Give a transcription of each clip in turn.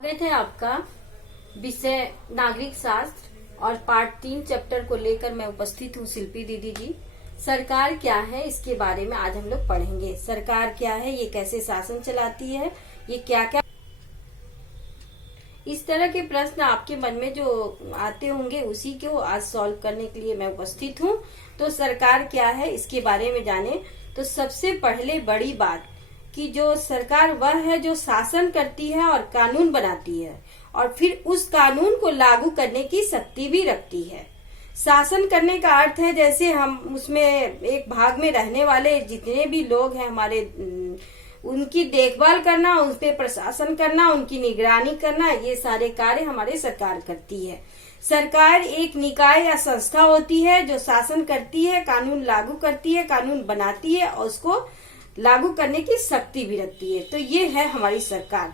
स्वागत है आपका। विषय नागरिक शास्त्र और पार्ट 3 चैप्टर को लेकर मैं उपस्थित हूँ शिल्पी दीदी जी। सरकार क्या है इसके बारे में आज हम लोग पढ़ेंगे। सरकार क्या है, ये कैसे शासन चलाती है, ये क्या क्या इस तरह के प्रश्न आपके मन में जो आते होंगे उसी को आज सॉल्व करने के लिए मैं उपस्थित हूँ। तो सरकार क्या है इसके बारे में जाने तो सबसे पहले बड़ी बात कि जो सरकार वह है जो शासन करती है और कानून बनाती है और फिर उस कानून को लागू करने की शक्ति भी रखती है। शासन करने का अर्थ है जैसे हम उसमें एक भाग में रहने वाले जितने भी लोग हैं हमारे, उनकी देखभाल करना, उन पे प्रशासन करना, उनकी निगरानी करना, ये सारे कार्य हमारे सरकार करती है। सरकार एक निकाय या संस्था होती है जो शासन करती है, कानून लागू करती है, कानून बनाती है और उसको लागू करने की शक्ति भी रखती है। तो ये है हमारी सरकार।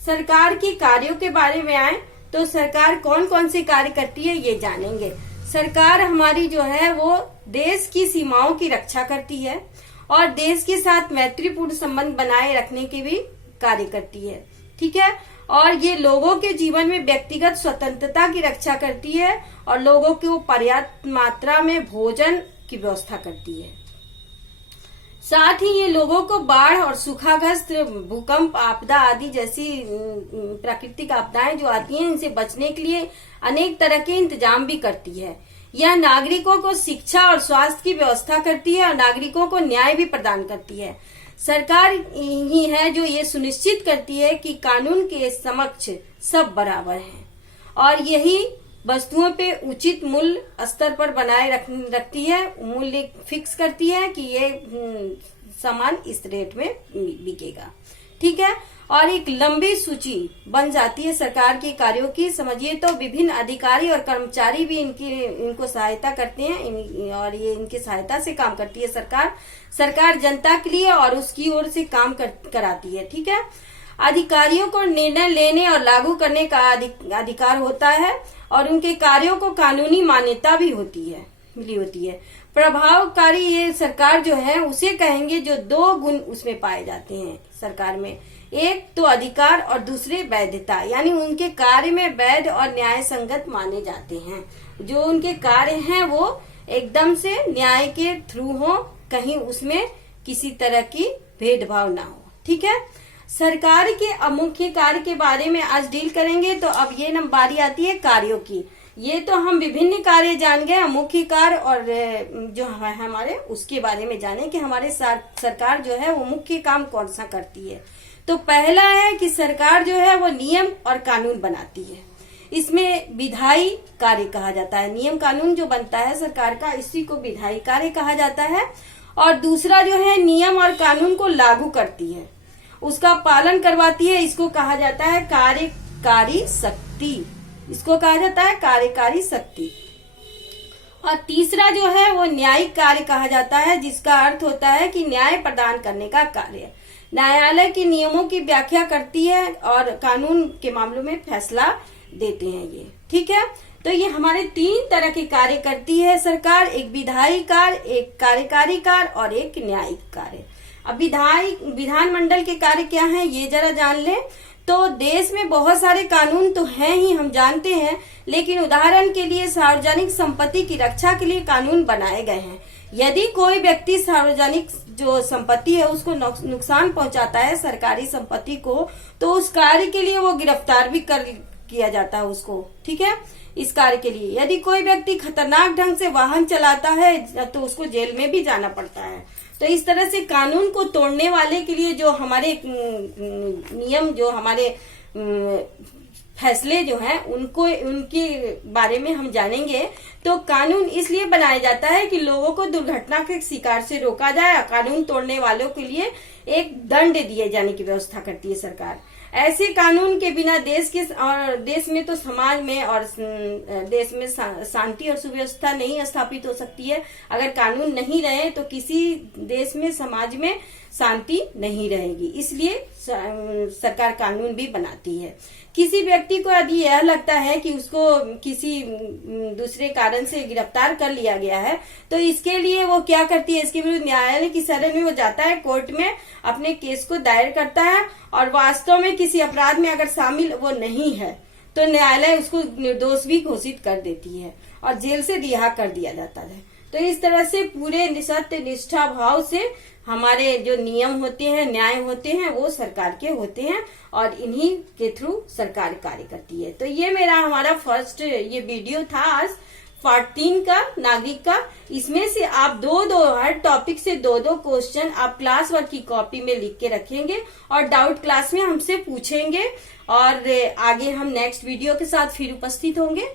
सरकार के कार्यों के बारे में आए तो सरकार कौन कौन से कार्य करती है ये जानेंगे। सरकार हमारी जो है वो देश की सीमाओं की रक्षा करती है और देश के साथ मैत्रीपूर्ण संबंध बनाए रखने के भी कार्य करती है। ठीक है। और ये लोगों के जीवन में व्यक्तिगत स्वतंत्रता की रक्षा करती है और लोगों को पर्याप्त मात्रा में भोजन की व्यवस्था करती है। साथ ही ये लोगों को बाढ़ और सूखाग्रस्त, भूकंप, आपदा आदि जैसी प्राकृतिक आपदाएं जो आती हैं इनसे बचने के लिए अनेक तरह के इंतजाम भी करती है। यह नागरिकों को शिक्षा और स्वास्थ्य की व्यवस्था करती है और नागरिकों को न्याय भी प्रदान करती है। सरकार ही है जो ये सुनिश्चित करती है कि कानून के समक्ष सब बराबर हैं और यही वस्तुओं पे उचित मूल्य स्तर पर बनाए रखती है, मूल्य फिक्स करती है कि ये सामान इस रेट में बिकेगा। ठीक है। और एक लंबी सूची बन जाती है सरकार के कार्यों की। समझिए तो विभिन्न अधिकारी और कर्मचारी भी इनको सहायता करते हैं और ये इनकी सहायता से काम करती है सरकार। सरकार जनता के लिए और उसकी ओर से काम कराती है। ठीक है। अधिकारियों को निर्णय लेने और लागू करने का अधिकार होता है और उनके कार्यों को कानूनी मान्यता भी मिली होती है। प्रभावकारी ये सरकार जो है उसे कहेंगे जो दो गुण उसमें पाए जाते हैं सरकार में। एक तो अधिकार और दूसरे वैधता, यानी उनके कार्य में वैध और न्याय संगत माने जाते हैं। जो उनके कार्य हैं वो एकदम से न्याय के थ्रू हो, कहीं उसमें किसी तरह की भेदभाव ना हो। ठीक है। सरकार के मुख्य कार्य के बारे में आज डील करेंगे। तो अब ये बारी आती है कार्यों की। ये तो हम विभिन्न कार्य जान गए, मुख्य कार्य और जो है हमारे उसके बारे में जाने कि हमारे सरकार जो है वो मुख्य काम कौन सा करती है। तो पहला है कि सरकार जो है वो नियम और कानून बनाती है। इसमें विधायी कार्य कहा जाता है। नियम कानून जो बनता है सरकार का, इसी को विधायी कार्य कहा जाता है। और दूसरा जो है नियम और कानून को लागू करती है, उसका पालन करवाती है। इसको कहा जाता है कार्यकारी शक्ति। इसको कहा जाता है कार्यकारी शक्ति। और तीसरा जो है वो न्यायिक कार्य कहा जाता है, जिसका अर्थ होता है कि न्याय प्रदान करने का कार्य। न्यायालय के नियमों की व्याख्या करती है और कानून के मामलों में फैसला देते हैं ये। ठीक है। तो ये हमारे 3 तरह के कार्य करती है सरकार। एक विधायी कार्य, एक कार्यकारी कार्य और एक न्यायिक कार्य। अब विधानमंडल के कार्य क्या है ये जरा जान ले। तो देश में बहुत सारे कानून तो हैं ही, हम जानते हैं, लेकिन उदाहरण के लिए सार्वजनिक संपत्ति की रक्षा के लिए कानून बनाए गए हैं। यदि कोई व्यक्ति सार्वजनिक जो संपत्ति है उसको नुकसान पहुंचाता है, सरकारी संपत्ति को, तो उस कार्य के लिए वो गिरफ्तार भी किया जाता है उसको। ठीक है। इस कार्य के लिए यदि कोई व्यक्ति खतरनाक ढंग से वाहन चलाता है तो उसको जेल में भी जाना पड़ता है। तो इस तरह से कानून को तोड़ने वाले के लिए जो हमारे नियम, जो हमारे फैसले जो हैं उनके बारे में हम जानेंगे। तो कानून इसलिए बनाया जाता है कि लोगों को दुर्घटना के शिकार से रोका जाए। कानून तोड़ने वालों के लिए एक दंड दिए जाने की व्यवस्था करती है सरकार। ऐसे कानून के बिना देश में तो समाज में और देश में शांति और सुव्यवस्था नहीं स्थापित हो सकती है। अगर कानून नहीं रहे तो किसी देश में, समाज में शांति नहीं रहेगी। इसलिए सरकार कानून भी बनाती है। किसी व्यक्ति को यदि यह लगता है कि उसको किसी दूसरे कारण से गिरफ्तार कर लिया गया है तो इसके लिए वो क्या करती है, इसके विरुद्ध न्यायालय की शरण में वो जाता है, कोर्ट में अपने केस को दायर करता है और वास्तव में किसी अपराध में अगर शामिल वो नहीं है तो न्यायालय उसको निर्दोष भी घोषित कर देती है और जेल से रिहा कर दिया जाता है। तो इस तरह से पूरे सत्य निष्ठा भाव से हमारे जो नियम होते हैं, न्याय होते हैं, वो सरकार के होते हैं और इन्हीं के थ्रू सरकार कार्य करती है। तो ये मेरा हमारा फर्स्ट ये वीडियो था आज पार्ट 3 का नागरिक का। इसमें से आप दो हर टॉपिक से दो क्वेश्चन आप क्लास वर्क की कॉपी में लिख के रखेंगे और डाउट क्लास में हमसे पूछेंगे और आगे हम नेक्स्ट वीडियो के साथ फिर उपस्थित होंगे।